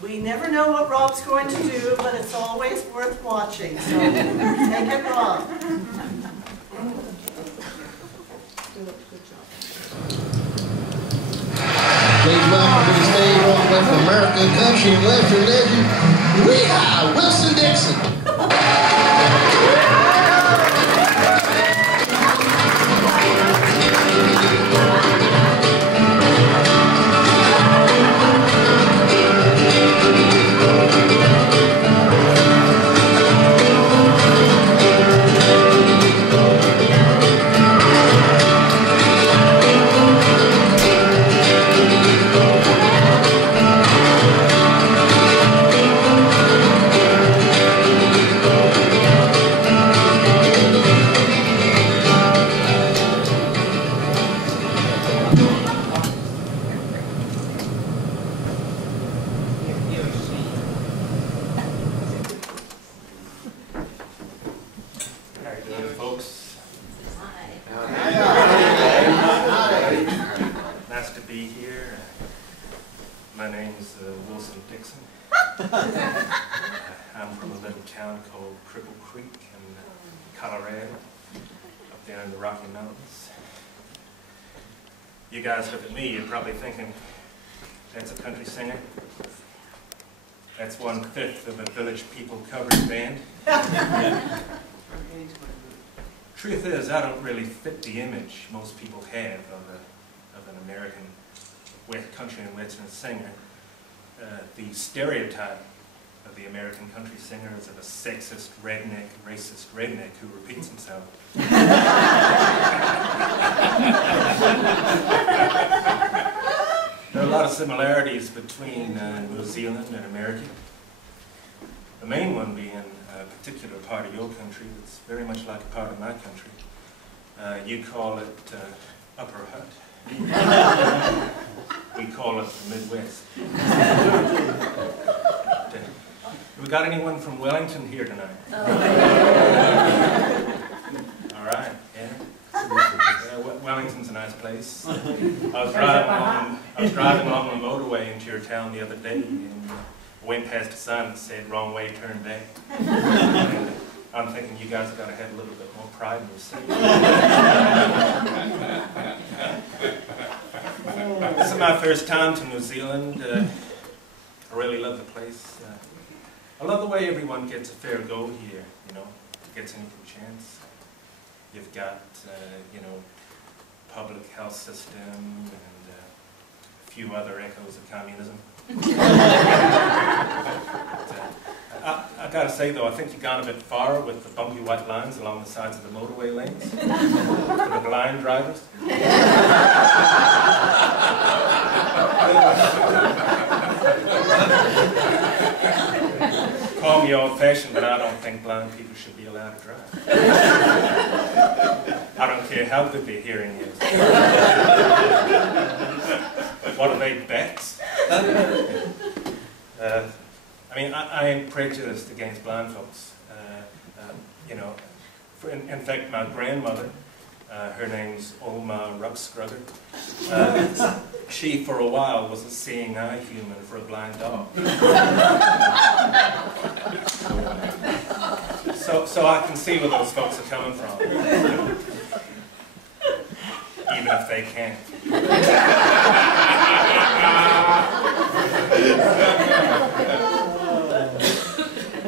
We never know what Rob's going to do, but it's always worth watching. So take it, Rob. Please welcome to the stage all the way from America, country, and western legend, Weehaw, Wilson Dixon. Nice to be here. My name's Wilson Dixon. I'm from a little town called Cripple Creek in Colorado, up there in the Rocky Mountains. You guys look at me, you're probably thinking, that's a country singer? That's 1/5 of a Village People covers band? Truth is, I don't really fit the image most people have of an American country and western singer. The stereotype of the American country singer is of a sexist, redneck, racist redneck who repeats himself. There are a lot of similarities between New Zealand and America. The main one being a particular part of your country that's very much like a part of my country. You call it Upper Hutt. We call it the Midwest. Have we got anyone from Wellington here tonight? All right, yeah. Wellington's a nice place. I was driving along the motorway into your town the other day, and went past a sign that said "Wrong way, turn back." And I'm thinking you guys got to have a little bit more pride in yourself. This is my first time to New Zealand. I really love the place. I love the way everyone gets a fair go here. You know, gets an equal chance. You've got you know, public health system and a few other echoes of communism. I gotta say though, I think you've gone a bit far with the bumpy white lines along the sides of the motorway lanes for the blind drivers. Call me old-fashioned, but I don't think blind people should be allowed to drive. I don't care how good their hearing is. What are they, bats? I mean, I ain't prejudiced against blind folks. You know, in fact, my grandmother, her name's Oma Ruxscrugger, she, for a while, was a seeing eye human for a blind dog. So I can see where those folks are coming from, even if they can't.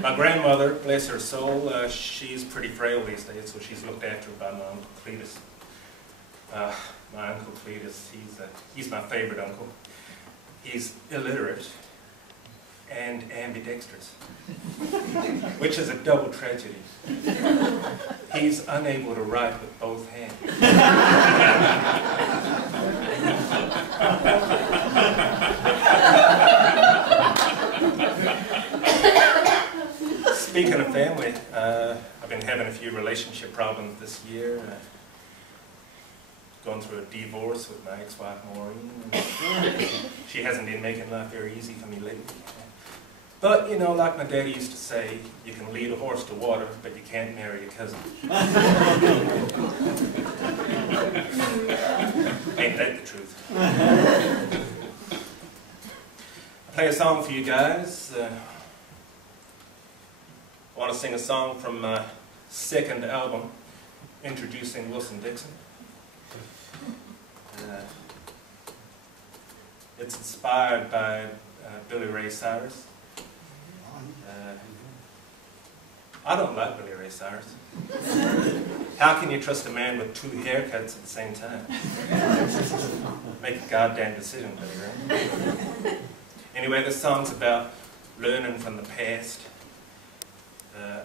My grandmother, bless her soul, she's pretty frail these days, so she's looked after by my Uncle Cletus. My Uncle Cletus, he's my favorite uncle. He's illiterate and ambidextrous, which is a double tragedy. He's unable to write with both hands. Speaking of family, I've been having a few relationship problems this year. Going through a divorce with my ex-wife Maureen. She hasn't been making life very easy for me lately. But, you know, like my daddy used to say, you can lead a horse to water, but you can't marry a cousin. Ain't that the truth? play a song for you guys. I want to sing a song from my second album, Introducing Wilson Dixon. It's inspired by Billy Ray Cyrus. I don't like Billy Ray Cyrus. How can you trust a man with 2 haircuts at the same time? Make a goddamn decision, Billy Ray. Anyway, this song's about learning from the past.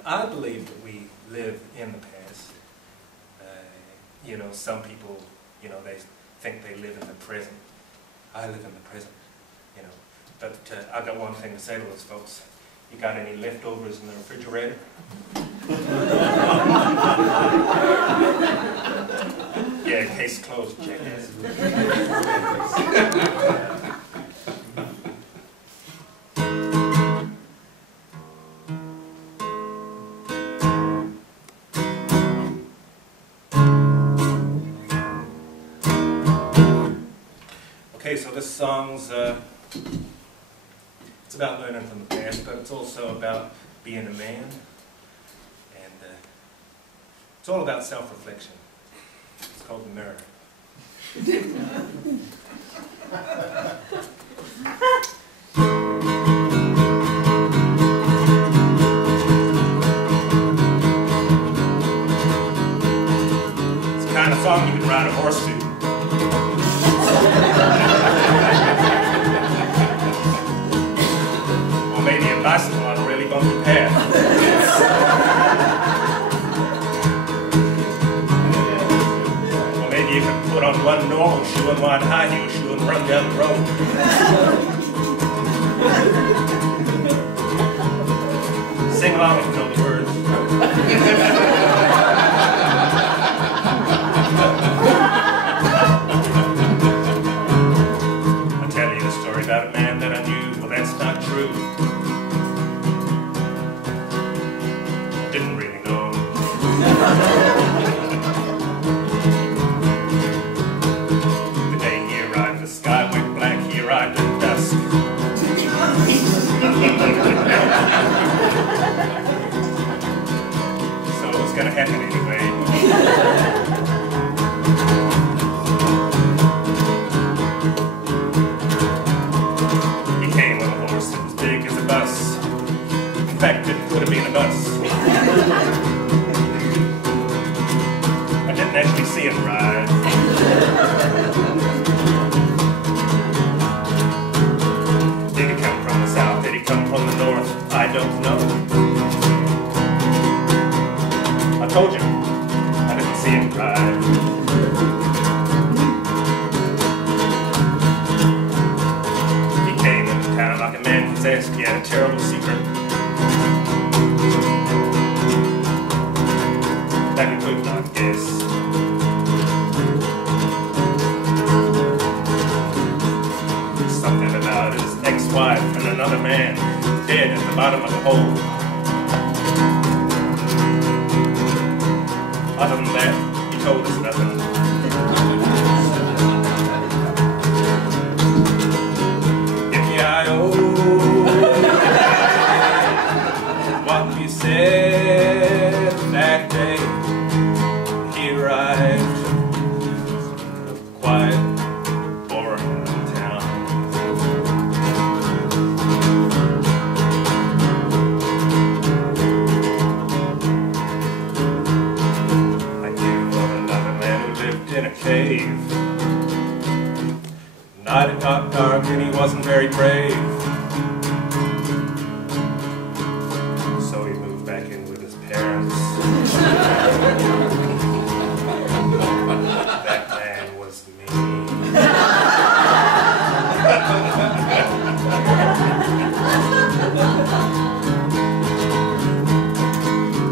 I believe that we live in the past. You know, some people, you know, they think they live in the present. I live in the present, you know. But I've got one thing to say to those folks. You got any leftovers in the refrigerator? Yeah, case closed, jackass. Okay, so this song's it's about learning from the past, but it's also about being a man, and it's all about self-reflection. It's called The Mirror. It's the kind of song you can ride a horse to. Maybe a bicycle on a really bumpy path. Or maybe you can put on one normal shoe and one high heel shoe and run down the road. Sing along if you know the words. I'll tell you a story about a man that I knew. Well, that's not true. Didn't really know. The day he arrived, the sky went black. He arrived at dusk. So it was going to happen anyway. He came on a horse that was big as a bus. In fact, it could have been a bus. I didn't actually see him ride. Did he come from the south? Did he come from the north? I don't know. I told you, I didn't see him ride. He came into town like a man possessed. He had a terrible secret that he could not guess. Something about his ex-wife and another man dead at the bottom of the hole. Other than that, he told us nothing. Yippee-i-oh, what we said that day. He arrived, a quiet, boring town. I knew of another man who lived in a cave. Night it got dark and he wasn't very brave. So he moved back in with his parents. That man was me.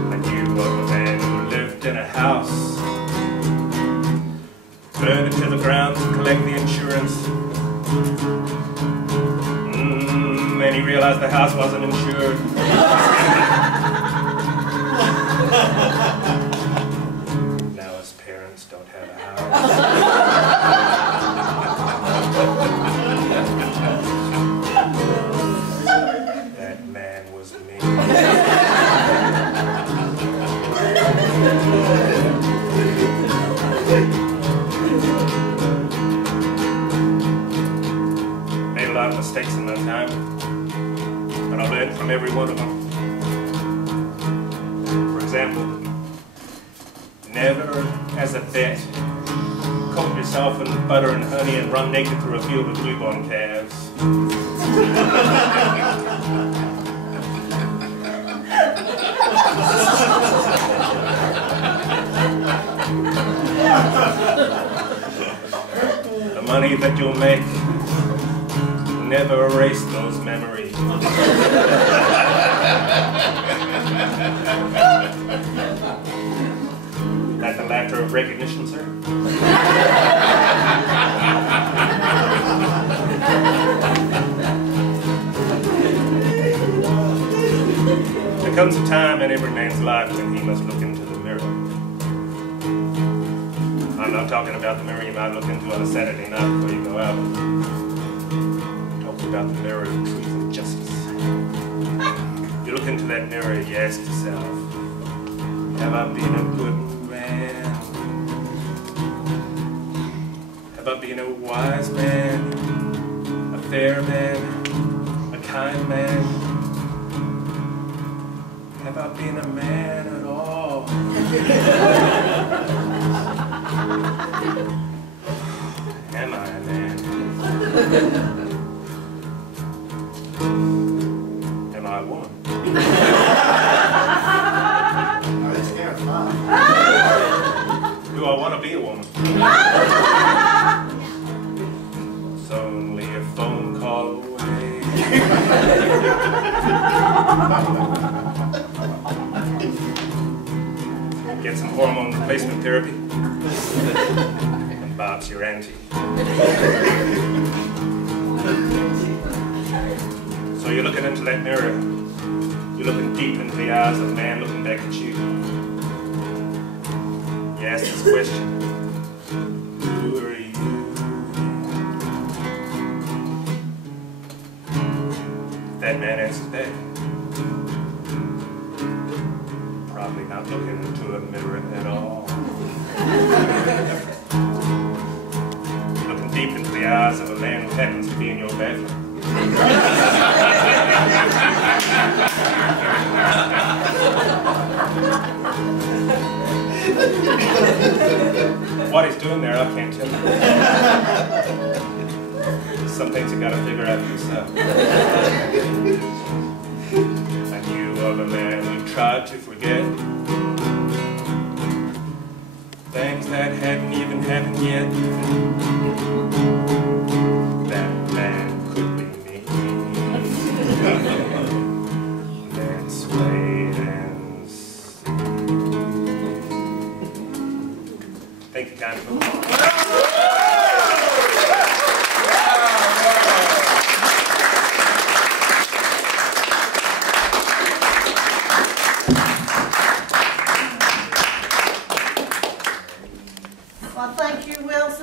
I knew of a man who lived in a house, burned it to the ground to collect the insurance. Then he realized the house wasn't insured. Now his parents don't have a house. but I learned from every one of them. For example, never as a bet coat yourself in butter and honey and run naked through a field of newborn calves. The money that you'll make will never erase those memories. That's the laughter of recognition, sir. There comes a time in every man's life when he must look into the mirror. I'm not talking about the mirror you might look into on a Saturday night before you go out. I'm talking about the mirror of truth and justice. You look into that mirror, you ask yourself, have I been a good man? Have I been a wise man? A fair man? A kind man? Have I been a man at all? Am I a man? Am I a woman? Do I want to be a woman? It's only a phone call away. Get some hormone replacement therapy, and Bob's your auntie. So you're looking into that mirror, you're looking deep into the eyes of a man looking back at you. You ask this question, who are you? That man answers back, probably not looking into a mirror at all. Looking deep into the eyes of a man who happens to be in your bathroom. What he's doing there, I can't tell you. Some things you gotta figure out yourself. I knew of a man who tried to forget things that hadn't even happened yet. That man could be me. Let's wait and see. Thank you, kind folks.